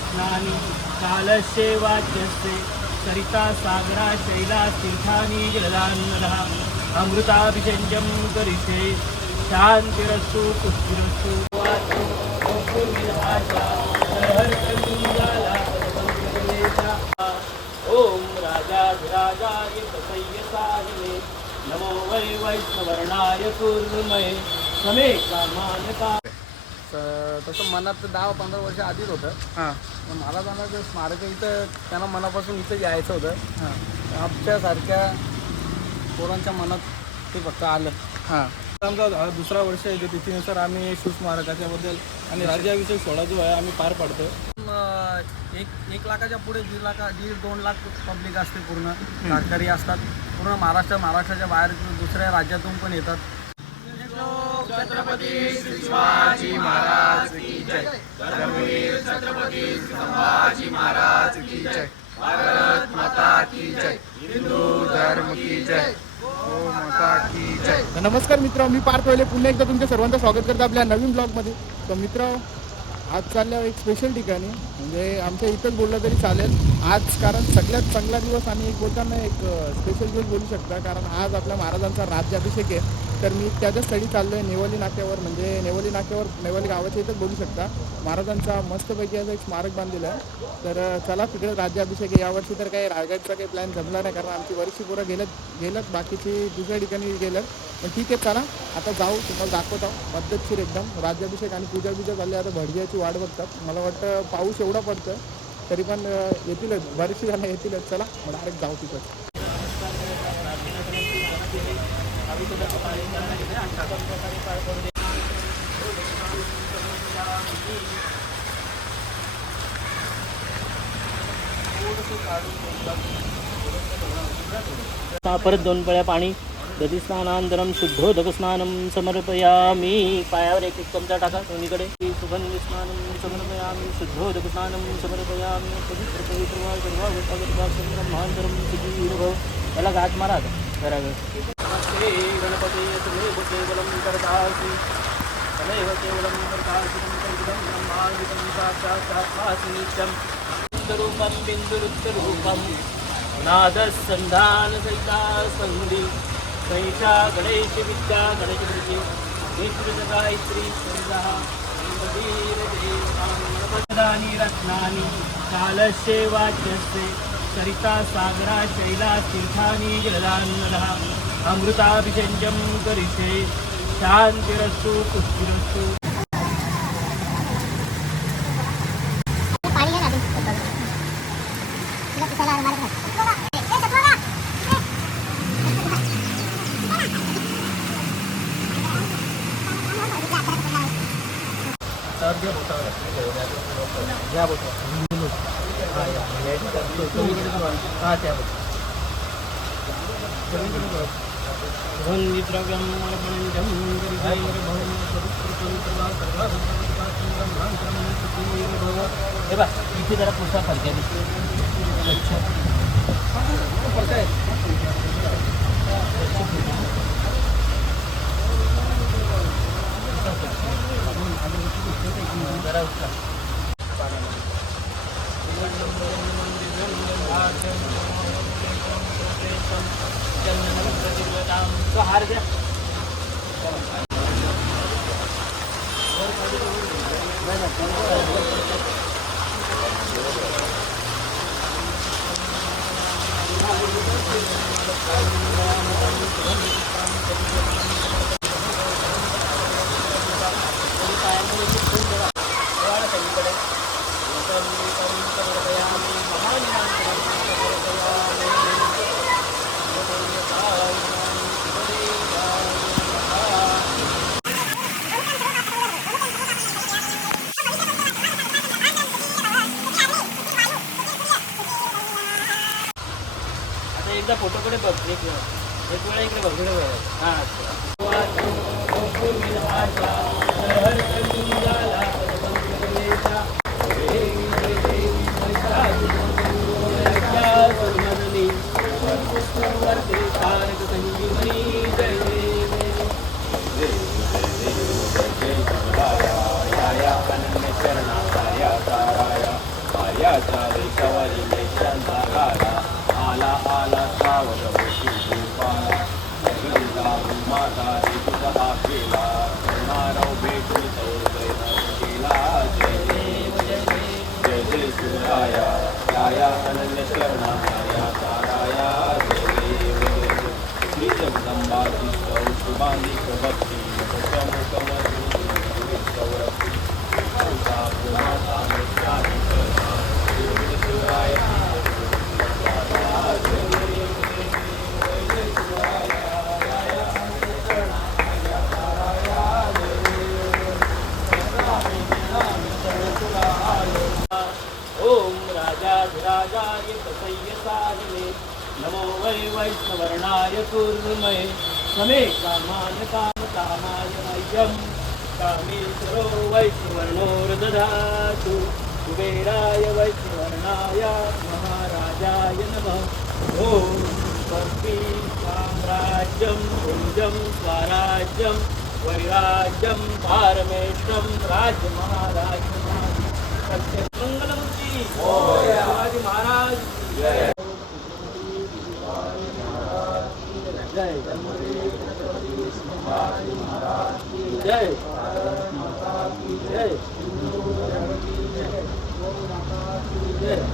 रत्नानि कालस्य वाच्यस्य सरिता सागरा शैला तीर्थानि जलदान्नदः अमृताभिषेच्यं करिष्ये। शान्तिरस्तु पुष्टिरस्तु। ॐ राजाधिराजाय प्रसय्यसाहिने नमो वै वैष्णवर्णाय पूर्णमये समे कामानका तर तसं मनात दहा पंधरा वर्ष आधीच होतं. हां. पण मला त्यांना ते स्मारक इथं त्यांना मनापासून इथं यायचं होतं. हां. आमच्यासारख्या पोरांच्या मनात ते फक्त आलं. हां. आमचा हा दुसरा वर्ष आहे तिथीनुसार आम्ही शिवस्मारकाच्याबद्दल आणि राज्याभिषेक सोहळा जो आहे आम्ही पार पाडतो अं, एक एक लाखाच्या पुढे दीड लाख दीड दोन लाख पब्लिक असते पूर्ण. शाकाहारी असतात. पूर्ण महाराष्ट्र महाराष्ट्राच्या बाहेर दुसऱ्या राज्यातून पण येतात. धर्म की जय. हो माता की जय. तर नमस्कार मित्र मी पार्थ पहिले पुन्हा एकदा तुमच्या सर्वांचं स्वागत करतो आपल्या नवीन ब्लॉगमध्ये. तर मित्र आज चालल्या एक स्पेशल ठिकाणी. म्हणजे आमच्या इथंच बोललं तरी चालेल. आज कारण सगळ्यात चांगला दिवस आम्ही एक बोलताना एक स्पेशल दिवस बोलू शकता. कारण आज आपल्या महाराजांचा राज्याभिषेक आहे. तर मी त्याच्या स्थळी चाललो आहे नेवली नाक्यावर. म्हणजे नेवली नाक्यावर नेवली गावाच्या इथंच बोलू शकता. महाराजांचा मस्तपैकी असं एक स्मारक बांधलेलं आहे. तर चला तिकडे राज्याभिषेक आहे. यावर्षी तर काही रायगडचा काही प्लॅन जमला नाही. कारण आमची वर्षी पुरं गेलं गेलं बाकीची दुसऱ्या ठिकाणी गेलं पण ठीक आहे चला. आता जाऊ. तुम्हाला दाखवत. आहो पद्धतशीर एकदम. राज्याभिषेक आणि पूजा बिजा चालली आता भडग्याची वाट बघतात. मला वाटतं पाऊस एवढा पडतं तरी पण येतीलच. बरेचशी जणं येतीलच. चला. मग डायरेक्ट जाऊ तिकडं. परत दोन पळ्या पाणी दधी स्नानांतरम शुद्धोदक समर्पयामी पायावर एक एक चमचा टाका दोन्हीकडे सुगंध स्नानं समर्पयामी शुद्धोदक स्नानं समर्पयामी पवित्र पवित्र वा सर्वा ब्रह्मांतरम भव त्याला गाठ मारा आता नमस्ते गणपते तमेव केवलं करतासि तमेव केवलं करतासि कल्पितं ब्रह्मादिकं साक्षात् नित्यं बिन्दुरूपं बिन्दुरुक्तरूपं नादसन्धान सहिता सन्धि सहिता गणेश विद्या गणेश विद्ये विस्तृत गायत्री स्कंदः पदानि रत्नानि कालस्य वाच्यस्य सरिता सागरा शैला तीर्थानि जलदान्नदः अमृताभिषेच्यं करिष्ये। शान्तिरस्तु पुष्टिरस्तु पाणी घे ना ते. तिला पिसायला हे बा इथे जरा पुढचा दिसतो जरा तो हार द्या आता एकदा फोटोकडे बघ एक वेळा एक वेळा इकडे बघ इकडे बघ हां साम्राज्यं भुञ्जं स्वराज्यं वैराज्यं पारमेष्टं राज्यमहाराज्यम् मंगलमूर्ती शिवाजी महाराज जय जय जय जय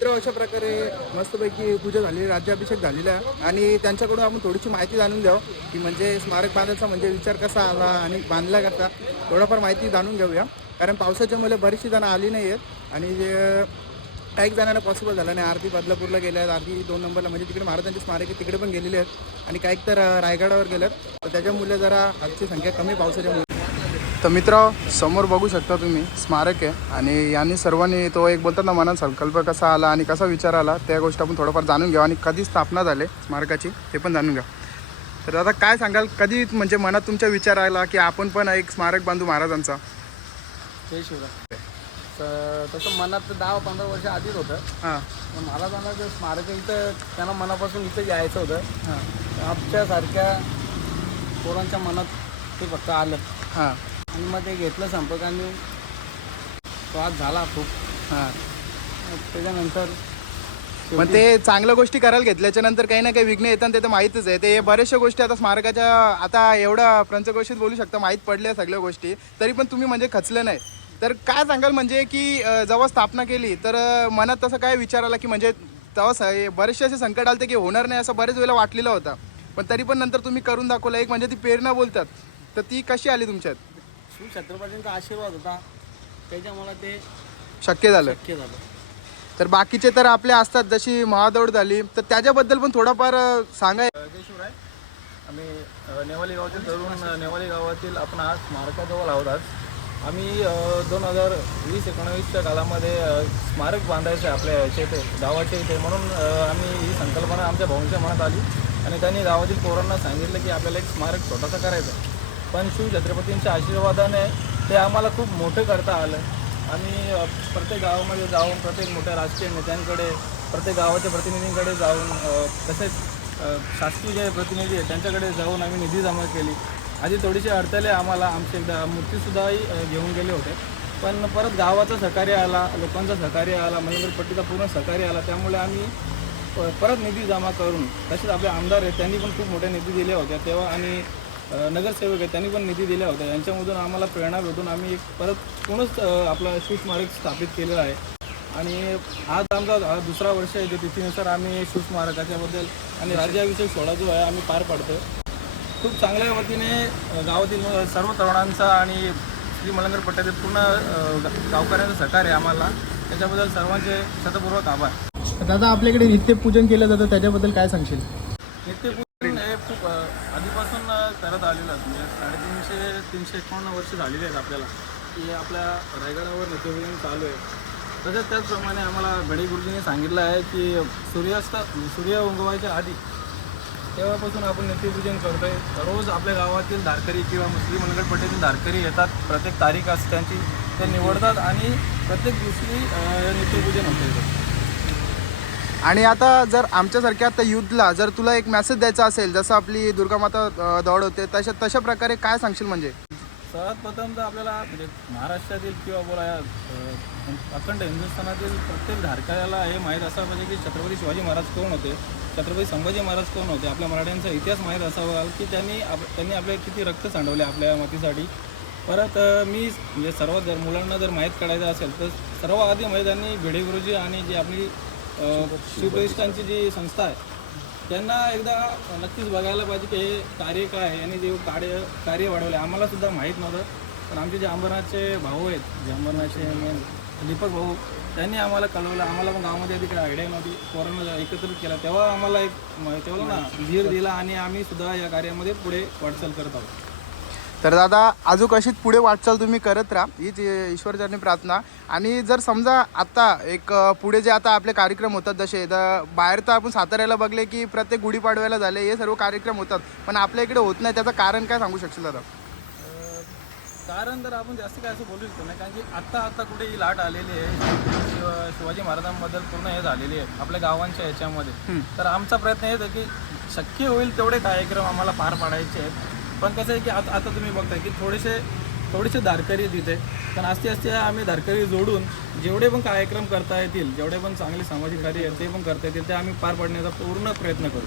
मित्र अशा प्रकारे मस्तपैकी पूजा झालेली राज्याभिषेक झालेला आहे. आणि त्यांच्याकडून आपण थोडीशी माहिती जाणून घ्यावं की म्हणजे स्मारक बांधायचा म्हणजे विचार कसा आला आणि बांधला कसा थोडंफार माहिती जाणून घेऊया. कारण पावसाच्या मुले बरीचशी जणं आली नाही आहेत आणि जे काही जणांना पॉसिबल झालं नाही. आरती बदलापूरला गेल्या आहेत आरती दोन नंबरला म्हणजे तिकडे महाराजांची स्मारक आहे तिकडे पण गेलेले आहेत. आणि काही तर रायगडावर गेल्यात तर त्याच्यामुळे जरा आजची संख्या कमी पावसाच्या तर मित्र समोर बघू शकता तुम्ही स्मारक आहे. आणि यांनी सर्वांनी तो एक बोलतात ना मनात संकल्प कसा आला आणि कसा विचार आला त्या गोष्टी आपण थोडंफार जाणून घ्या आणि कधी स्थापना झाली स्मारकाची ते पण जाणून घ्या तर आता काय सांगाल कधी म्हणजे मनात तुमच्या विचार आला की आपण पण एक स्मारक बांधू महाराजांचा? जय शिवराय. तर तसं मनात तर दहा पंधरा वर्ष आधीच होतं. हां. पण मला जाणं ते स्मारक इथं त्यांना मनापासून इथं यायचं होतं. हां. आमच्यासारख्या पोरांच्या मनात ते फक्त आलं. हां. आणि मग ते घेतलं संपर्काने. तो झाला खूप. हां. त्याच्यानंतर मग ते चांगल्या गोष्टी करायला घेतल्याच्या नंतर काही ना काही विघ्न येतात ते तर माहीतच आहे. ते बऱ्याचशा गोष्टी आता स्मारकाच्या आता एवढ्या पंचगोष्टीत बोलू शकता माहीत पडल्या सगळ्या गोष्टी. तरी पण तुम्ही म्हणजे खचलं नाही. तर काय सांगाल म्हणजे की जेव्हा स्थापना केली तर मनात तसं काय विचार आला की म्हणजे तेव्हा स- हे बरेचसे असे संकट आले की होणार नाही असं बरेच वेळेला वाटलेलं होता. पण तरी पण नंतर तुम्ही करून दाखवलं. एक म्हणजे ती प्रेरणा बोलतात. तर ती कशी आली तुमच्यात? छत्रपतींचा आशीर्वाद होता. त्याच्यामुळे ते शक्य झालं. शक्य झालं. तर बाकीचे तर आपले असतात जशी महादौड झाली तर त्याच्याबद्दल पण थोडाफार अं, सांगा. जय शिवराय. आम्ही नेवाली गावातील तरुण नेवाली गावातील आपण आज स्मारकाजवळ आहोत आज. आम्ही दोन हजार वीस एकोणावीसच्या काळामध्ये स्मारक बांधायचं आहे आपल्या याच्या इथे गावाच्या इथे. म्हणून आम्ही ही संकल्पना आमच्या भाऊंच्या मनात आली. आणि त्यांनी गावातील पोरांना सांगितलं की आपल्याला एक स्मारक छोटासा करायचं आहे. पण शिव छत्रपतींच्या आशीर्वादाने ते आम्हाला खूप मोठं करता आलं. आम्ही प्रत्येक गावामध्ये जाऊन प्रत्येक मोठ्या राजकीय नेत्यांकडे प्रत्येक गावाच्या प्रतिनिधींकडे जाऊन तसेच शासकीय जे प्रतिनिधी आहेत त्यांच्याकडे जाऊन आम्ही निधी जमा केली. आधी थोडीशी अडथळे आम्हाला आमचे एकदा मूर्तीसुद्धाही घेऊन गेले होते. पण परत गावाचं सहकार्य आला लोकांचं सहकार्य आला पट्टीचा पूर्ण सहकार्य आला त्यामुळे आम्ही प- परत निधी जमा करून तसेच आपले आमदार आहेत त्यांनी पण खूप मोठ्या निधी दिल्या होत्या तेव्हा. आणि नगरसेवक आहेत त्यांनी पण निधी दिल्या होत्या. यांच्यामधून आम्हाला प्रेरणा भेटून आम्ही एक परत अ, आपला शिवस्मारक स्थापित केलेलं आहे. आणि आज आमचा हा दुसरा वर्ष आहे जे तिथीनुसार आम्ही शिवस्मारकाच्याबद्दल आणि राज्याभिषेक सोहळा जो आहे आम्ही पार पाडतो खूप चांगल्या वतीने गावातील सर्व तरुणांचा आणि श्री मलंगर पट्ट्यातील पूर्ण गावकऱ्यांचं सहकार्य आहे आम्हाला. त्याच्याबद्दल सर्वांचे शतपूर्वक आभार. दादा आपल्याकडे नित्यपूजन केलं जातं त्याच्याबद्दल काय सांगशील? नित्यपूजन आधीपासून आलेलं म्हणजे साडेतीनशे तीनशे एकावन्न वर्ष झालेली आहेत आपल्याला. की आपल्या रायगडावर नित्यपूजन चालू आहे. तसेच त्याचप्रमाणे आम्हाला गडी गुरुजींनी सांगितलं आहे की सूर्यास्त सूर्य उगवायच्या आधी तेव्हापासून आपण नित्यपूजन करतो आहे रोज आपल्या गावातील धारकरी किंवा मुस्लिम मनगडपट्टीतील धारकरी येतात. प्रत्येक तारीख असते त्यांची. ते निवडतात आणि प्रत्येक दिवशी नित्यपूजन होते आणि आता जर आमच्यासारख्या आता युथला जर तुला एक मेसेज द्यायचा असेल जसं आपली दुर्गामाता माता दौड होते तशा तशा प्रकारे काय सांगशील म्हणजे? सर्वात प्रथम तर आपल्याला म्हणजे महाराष्ट्रातील किंवा बोला अखंड हिंदुस्थानातील प्रत्येक धारकाला हे माहीत असावं पाहिजे की छत्रपती शिवाजी महाराज कोण होते छत्रपती संभाजी महाराज कोण होते आपल्या मराठ्यांचा इतिहास माहीत असावा की त्यांनी आप त्यांनी आपले किती रक्त सांडवले आपल्या मातीसाठी. परत मी म्हणजे सर्व जर मुलांना जर माहीत काढायचं असेल तर सर्व आधी म्हणजे त्यांनी भिडे गुरुजी आणि जी आपली अं, शिवप्रतिष्ठानची जी संस्था आहे त्यांना एकदा नक्कीच बघायला पाहिजे की हे कार्य काय आहे आणि जे कार्य कार्य वाढवले आम्हाला सुद्धा माहीत नव्हतं पण आमचे जे अंबरनाथचे भाऊ आहेत जे अंबरनाथचे मेन दीपक भाऊ त्यांनी आम्हाला कळवलं. आम्हाला पण गावामध्ये आधी काही आयडिया नव्हती. पोरांना एकत्रित केला तेव्हा आम्हाला एक म- तेव्हा ना धीर दिला आणि आम्ही सुद्धा या कार्यामध्ये पुढे वाटचाल करत आहोत. तर दादा अजून अशीच पुढे वाटचाल तुम्ही करत राहा. हीच ईश्वरचरणी प्रार्थना. आणि जर समजा आता एक पुढे जे आता आपले कार्यक्रम होतात जसे द- बाहेर तर आपण साताऱ्याला बघले की प्रत्येक गुढीपाडव्याला झाले हे सर्व कार्यक्रम होतात. पण आपल्या इकडे होत नाही त्याचं कारण काय सांगू शकशील दादा? कारण तर आपण जास्त काय असं बोलू शकतो नाही कारण की आत्ता आत्ता कुठे ही लाट आलेली आहे. शिव शिवाजी महाराजांबद्दल पूर्ण हे झालेली आहे आपल्या गावांच्या ह्याच्यामध्ये. तर आमचा प्रयत्न हेच आहे की शक्य होईल तेवढे कार्यक्रम आम्हाला पार पाडायचे आहेत. पण कसं आहे की आता आता तुम्ही बघताय की थोडेसे थोडेसे धारकरी तिथे. पण असते असते आम्ही धारकरी जोडून जेवढे पण कार्यक्रम करता येतील जेवढे पण चांगले सामाजिक कार्य ते पण करता येतील ते आम्ही पार पाडण्याचा पूर्ण प्रयत्न करू.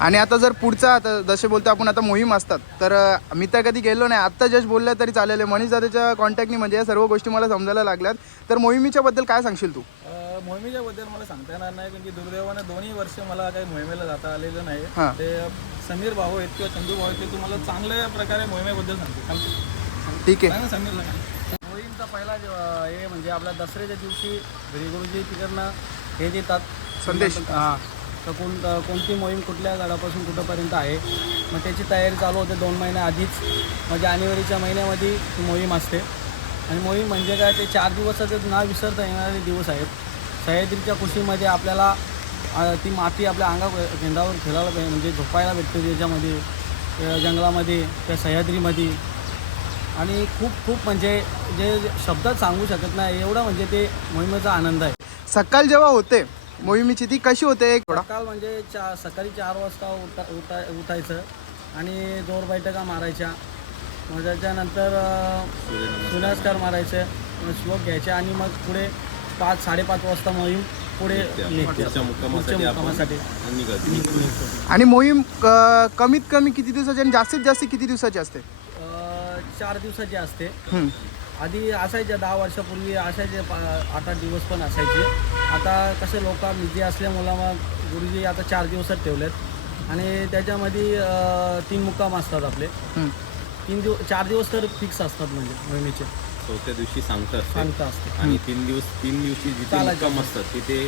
आणि आता जर पुढचा आता जसे बोलतो आपण आता मोहीम असतात. तर मी तर कधी गेलो नाही. आत्ता जस्ट बोललं तरी चालेल. मनीष दादाच्या कॉन्टॅक्टनी म्हणजे या सर्व गोष्टी मला समजायला लागल्यात. तर मोहिमेच्या बद्दल काय सांगशील तू? मोहिमेच्या बद्दल मला सांगता येणार नाही कारण की दुर्दैवानं दोन्ही वर्ष मला काही मोहिमेला जाता आलेलं नाही. हां. ते समीर भाऊ आहेत किंवा चंदू भाऊ आहेत ते तुम्हाला चांगल्या प्रकारे मोहिमेबद्दल सांगते. ठीक आहे. सांगा. मोहीमचा पहिला अं, हे म्हणजे आपल्या दसऱ्याच्या दिवशी गुरुजी तिकडनं हे देतात. संदेश. हां. तर कोण अं, कोणती मोहीम कुठल्या गडापासून कुठंपर्यंत आहे? मग त्याची तयारी चालू होते दोन महिन्या आधीच. मग जानेवारीच्या महिन्यामध्ये ही मोहीम असते. आणि मोहीम म्हणजे काय ते चार दिवसाचे ना विसरता येणारे दिवस आहेत. सह्याद्रीच्या कुशीमध्ये आपल्याला ती माती आपल्या अंगा केंद्रावर खेळायला पाहिजे म्हणजे झोपायला भेटते त्याच्यामध्ये त्या जंगलामध्ये त्या सह्याद्रीमध्ये. आणि खूप खूप म्हणजे जे शब्दात सांगू शकत नाही एवढा म्हणजे ते मोहिमेचा आनंद आहे. सकाळ जेव्हा होते मोहिमेची ती कशी होते? सकाळ म्हणजे चा सकाळी चार वाजता उठा उठा उठायचं आणि जोर बैठका मारायच्या. मग त्याच्यानंतर सूर्यनमस्कार. मारायचे मग श्लोक घ्यायचे आणि मग पुढे पाच साडेपाच वाजता मोहीम पुढे निघते. पुढच्या मुक्कामासाठी निघतो. आणि मोहीम क- कमीत कमी किती दिवसाची आणि जास्तीत जास्त किती दिवसाची असते? अं, चार दिवसाची असते. आधी असायच्या दहा वर्षापूर्वी असायचे पा आठ आठ दिवस पण असायचे. आता कसे लोक बिझी असल्यामुळं मग गुरुजी आता चार दिवसात ठेवलेत. आणि त्याच्यामध्ये अं, तीन मुक्काम असतात आपले. तीन दिवस चार दिवस तर फिक्स असतात म्हणजे मोहिमेचे. चौथ्या दिवशी सांगता असते. सांगता असते. आणि तीन दिवस तीन दिवशी जिथे मुक्काम असतात तिथे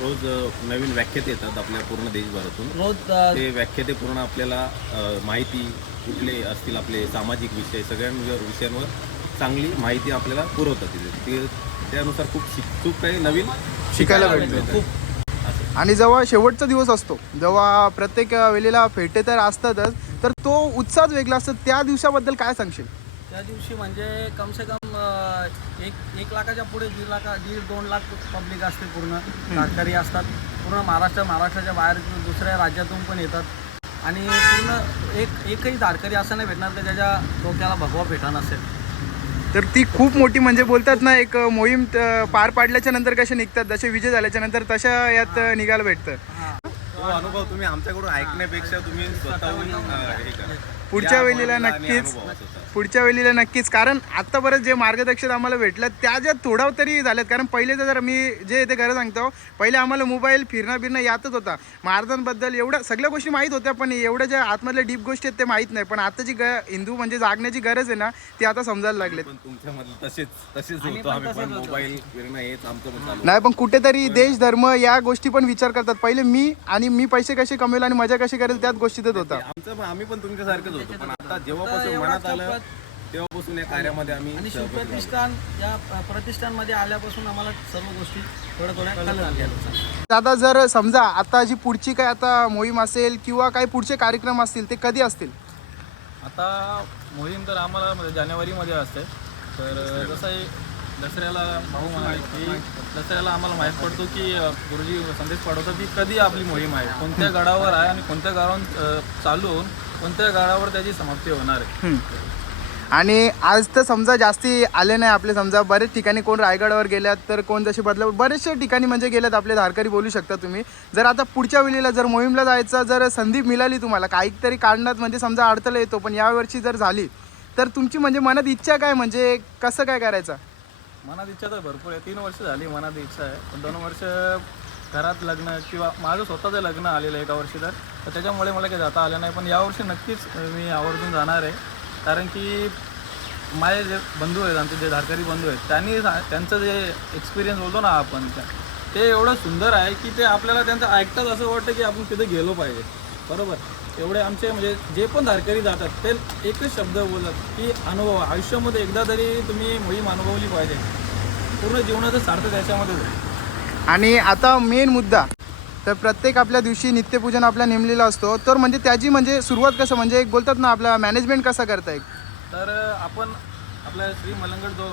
रोज नवीन व्याख्याते येतात आपल्या पूर्ण देशभरातून. रोज ते व्याख्याते पूर्ण आपल्याला माहिती कुठले असतील आपले सामाजिक विषय सगळ्या विषयांवर चांगली माहिती आपल्याला पुरवतात तिथे. त्यानुसार खूप शिक खूप काही नवीन शिकायला भेटतं. भेटतं. खूप. आणि जेव्हा शेवटचा दिवस असतो जेव्हा प्रत्येक वेळेला फेटे तर असतातच तर तो उत्साहच वेगळा असतो. त्या दिवसाबद्दल काय सांगशील? त्या दिवशी म्हणजे कम से कम एक एक लाखाच्या पुढे दीड लाखा दीड दोन लाख पब्लिक असते पूर्ण. कारकरी असतात. पूर्ण महाराष्ट्र महाराष्ट्राच्या बाहेर दुसऱ्या राज्यातून पण येतात. आणि पूर्ण एक एकही धारकरी असं नाही भेटणार की त्याच्या डोक्याला भगवा भेटा नसेल. तर ती खूप मोठी म्हणजे बोलतात ना एक मोहीम पार पाडल्याच्या नंतर कसे निघतात जसे विजय झाल्याच्यानंतर तशा यात निघायला भेटतं. तो अनुभव तुम्ही आमच्याकडून ऐकण्यापेक्षा तुम्ही स्वतःहून हे पुढच्या वेळेला नक्कीच. पुढच्या वेळेला नक्कीच. कारण आत्तापर्यंत जे मार्गदर्शन आम्हाला भेटलं त्या ज्या थोडा तरी झाल्यात. कारण पहिले जर मी जे ते खरं सांगतो पहिले आम्हाला मोबाईल फिरणं फिरणं यातच होता. महाराजांबद्दल एवढं सगळ्या गोष्टी माहीत होत्या पण एवढ्या ज्या आतमधल्या डीप गोष्टी आहेत ते माहीत नाही. पण आता जी ग हिंदू म्हणजे जागण्याची गरज आहे ना ती आता समजायला चालू नाही पण कुठेतरी देश धर्म या गोष्टी पण विचार करतात. पहिले मी आणि मी पैसे कसे कमवेल आणि मजा कशी करेल त्याच गोष्टीतच होता. आम्ही पण तुमच्यासारखंच होतो. पण आता जेव्हापासून एवढा मनात आलं तेव्हापासून या कार्यामध्ये आम्ही आणि सहभागी झालो. शिवप्रतिष्ठान या प्रतिष्ठानमध्ये आल्यापासून आम्हाला सर्व गोष्टी थोड्या थोड्या कळत गेल्या आता जर समजा आता जी पुढची काय आता मोहीम असेल किंवा काही पुढचे कार्यक्रम असतील ते कधी असतील? आता मोहीम तर आम्हाला म्हणजे जानेवारीमध्ये असते. तर जसं आहे दसऱ्याला भाऊ म्हणाले की दसऱ्याला आम्हाला माहीत पडतो की अ, गुरुजी संदेश पाठवतात की कधी आपली मोहीम आहे कोणत्या गडावर आहे आणि कोणत्या गावावर अ, चालू होऊन कोणत्या गडावर त्याची समाप्ती होणार आहे. आणि आज तर समजा जास्ती आले नाही आपले समजा बरेच ठिकाणी कोण रायगडावर गेल्यात तर कोण जसे बदला बरेचसे ठिकाणी म्हणजे गेल्यात आपले धारकरी बोलू शकता तुम्ही. जर आता पुढच्या वेळेला जर मोहीमला जायचा जर संधी मिळाली तुम्हाला काहीतरी काढण्यात म्हणजे समजा अडथळा येतो पण यावर्षी जर झाली तर तुमची म्हणजे मनात इच्छा काय? म्हणजे कसं काय करायचं? मनात इच्छा तर भरपूर आहे. तीन वर्ष झाली मनात इच्छा आहे. पण दोन वर्ष घरात लग्न किंवा माझं स्वतःचं लग्न आलेलं आहे एका वर्षी तर. त्याच्यामुळे मला काही जाता आलं नाही. पण यावर्षी नक्कीच मी आवर्जून जाणार आहे. कारण की माझे जे बंधू आहेत आमचे जे धारकरी बंधू आहेत त्यांनी त्यांचं जे एक्सपिरियन्स बोलतो ना आपण त्या- ते एवढं सुंदर आहे की ते आपल्याला त्यांचं ऐकतात असं वाटतं की आपण तिथे गेलो पाहिजे. बरोबर? एवढे आमचे म्हणजे जे पण धारकरी जातात ते एकच शब्द बोलतात की अनुभव. आयुष्यामध्ये एकदा तरी तुम्ही मोहीम अनुभवली पाहिजे. पूर्ण जीवनाचं सार्थ त्याच्यामध्ये आहे. आणि आता मेन मुद्दा. तर प्रत्येक आपल्या दिवशी नित्यपूजन आपला नेमलेला असतो. तर म्हणजे त्याची म्हणजे सुरुवात कसं? म्हणजे एक बोलतात ना आपला मॅनेजमेंट कसा करता येईल तर आपण आपल्या श्री मलंगड जो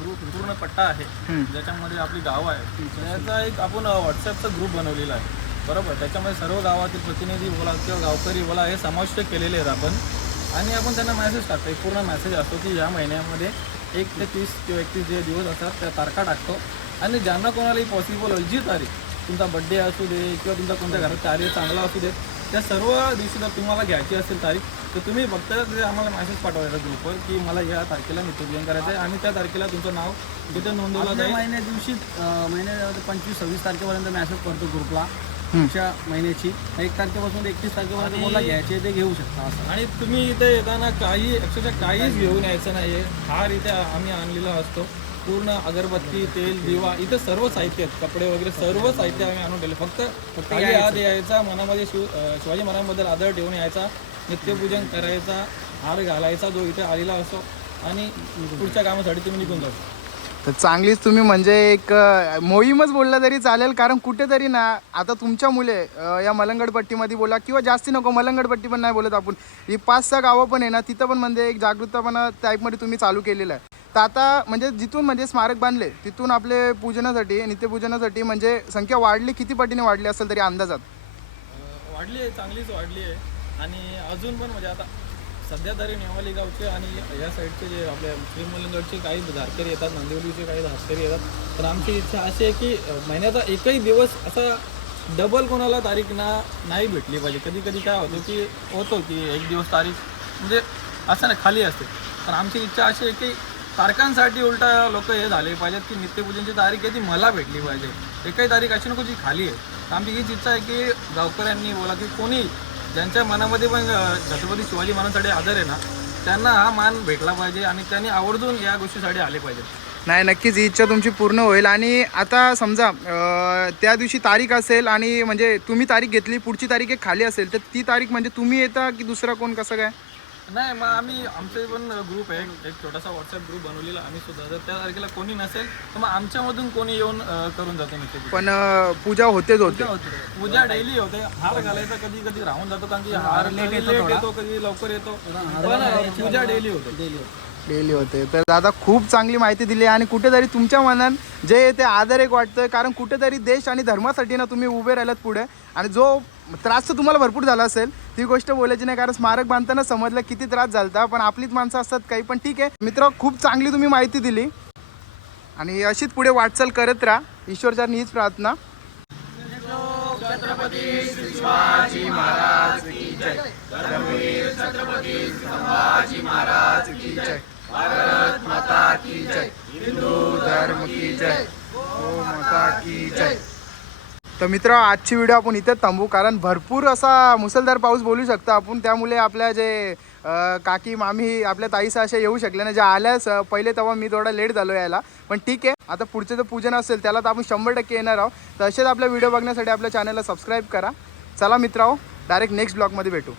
ग्रुप पूर्ण पट्टा आहे ज्याच्यामध्ये आपली गावं आहे त्याचा एक आपण व्हॉट्सअपचा ग्रुप बनवलेला आहे. बरोबर? त्याच्यामध्ये सर्व गावातील प्रतिनिधी बोला किंवा गावकरी बोला हे समाविष्ट केलेले आहेत आपण. आणि आपण त्यांना मेसेज टाकतो. एक पूर्ण मेसेज असतो की या महिन्यामध्ये एक ते तीस किंवा एकतीस जे दिवस असतात त्या तारखा टाकतो. आणि ज्यांना कोणालाही पॉसिबल होईल जी तारीख तुमचा बड्डे असू दे किंवा तुमचा कोणत्या घरात कार्य चांगला असू दे त्या सर्व दिवशी जर तुम्हाला घ्यायची असेल तारीख तर तुम्ही फक्त आम्हाला मेसेज पाठवायचा ग्रुपवर की मला या तारखेला नित्यपूजन करायचं आहे आणि त्या तारखेला तुमचं नाव तिथे नोंदवलं जाईल. महिन्या दिवशी महिन्या पंचवीस सव्वीस तारखेपर्यंत मेसेज पडतो ग्रुपला पुढच्या महिन्याची. एक तारखेपासून एकतीस तारखेपर्यंत मला घ्यायचे ते घेऊ शकता असं. आणि तुम्ही इथे येताना काही अक्षरशः काहीच घेऊन यायचं नाही आहे हार इथे आम्ही आणलेला असतो. पूर्ण अगरबत्ती तेल दिवा इथे सर्व साहित्य आहेत. कपडे वगैरे सर्व साहित्य आम्ही आणून ठेवले फक्त फक्त आत यायचा मनामध्ये शिव शिवाजी महाराजांबद्दल आदर ठेवून यायचा नित्यपूजन करायचा हार घालायचा जो इथे आलेला असतो. आणि पुढच्या कामासाठी तुम्ही निघून जाऊ. तर चांगलीच तुम्ही म्हणजे एक मोहीमच बोलला तरी चालेल कारण कुठेतरी ना आता तुमच्या मुले या मलंगड पट्टीमध्ये बोला किंवा जास्ती नको मलंगड पट्टी पण नाही बोलत आपण. ही पाच सहा गावं पण आहे ना तिथं पण म्हणजे एक जागृतपणा टाईपमध्ये तुम्ही चालू केलेलं आहे. तर आता म्हणजे जिथून म्हणजे स्मारक बांधले तिथून आपले पूजनासाठी नित्यपूजनासाठी म्हणजे संख्या वाढली किती पटीने वाढली असेल तरी अंदाजात? वाढली आहे चांगलीच वाढली आहे. आणि अजून पण म्हणजे आता सध्या तरी नेवाली गावचे आणि या साईडचे जे आपल्या श्रीमलिंगडचे काही धारकरी येतात नंदिवलीचे काही धारकरी येतात. तर आमची इच्छा अशी आहे की महिन्याचा एकही दिवस असा डबल कोणाला तारीख ना नाही भेटली पाहिजे. कधी कधी काय होतं की होतो की एक दिवस तारीख म्हणजे असं नाही खाली असते. पण आमची इच्छा अशी आहे की तारखांसाठी उलटा लोक हे झाले पाहिजेत की नित्यपूजनची तारीख आहे ती मला भेटली पाहिजे. एकही तारीख अशी नको जी खाली आहे. तर आमची हीच इच्छा आहे की गावकऱ्यांनी बोला की कोणी ज्यांच्या मनामध्ये पण छत्रपती शिवाजी महाराजांसाठी आदर आहे ना त्यांना हा मान भेटला पाहिजे आणि त्यांनी आवर्जून या गोष्टीसाठी आले पाहिजे नाही नक्कीच ही इच्छा तुमची पूर्ण होईल आणि आता समजा त्या दिवशी तारीख असेल आणि म्हणजे तुम्ही तारीख घेतली पुढची तारीख एक खाली असेल तर ती तारीख म्हणजे तुम्ही येता की दुसरा कोण? कसं काय? नाही मग आम्ही आमचे पण ग्रुप आहे एक छोटासा व्हॉट्सअप ग्रुप बनवलेला आम्ही सुद्धा. जर त्या तारखेला कोणी नसेल तर मग आमच्यामधून कोणी येऊन अं, करून जातो नित्यपूजन पण अ, पूजा होतेच होते. पूजा डेली होते. हार घालायचा कधी कधी राहून जातो कारण की हार लेट येतो कधी लवकर येतो. पण पूजा डेली होते. डेली डेली होते. तर दादा खूप चांगली माहिती दिली आणि कुठेतरी तुमच्या मनात जे आहे ते आदर एक वाटतं कारण कुठेतरी देश आणि धर्मासाठी ना तुम्ही उभे राहिलात पुढे. आणि जो त्रास तर तुम्हाला भरपूर झाला असेल. ती गोष्ट बोलायची नाही कारण स्मारक बांधताना समजलं किती त्रास झालता पण आपलीच माणसं असतात काही पण ठीक आहे. मित्र खूप चांगली तुम्ही माहिती दिली. आणि अशीच पुढे वाटचाल करत राहा. ईश्वरचरणी हीच प्रार्थना. धर्म की जय. ओ माता की जय. तर मित्र आजची व्हिडिओ आपण इथेच थांबू कारण भरपूर असा मुसळधार पाऊस बोलू शकतो आपण. त्यामुळे आपल्या जे काकी मामी आपल्या ताईसा अशा येऊ शकल्या ना ज्या आल्यास पहिले तेव्हा मी थोडा लेट झालो यायला. पण ठीक आहे आता पुढचं जर पूजन असेल त्याला तर आपण शंभर टक्के येणार आहोत. तर असेच आपल्या व्हिडिओ बघण्यासाठी आपल्या चॅनलला सबस्क्राईब करा. चला मित्रांनो डायरेक्ट नेक्स्ट ब्लॉगमध्ये भेटू.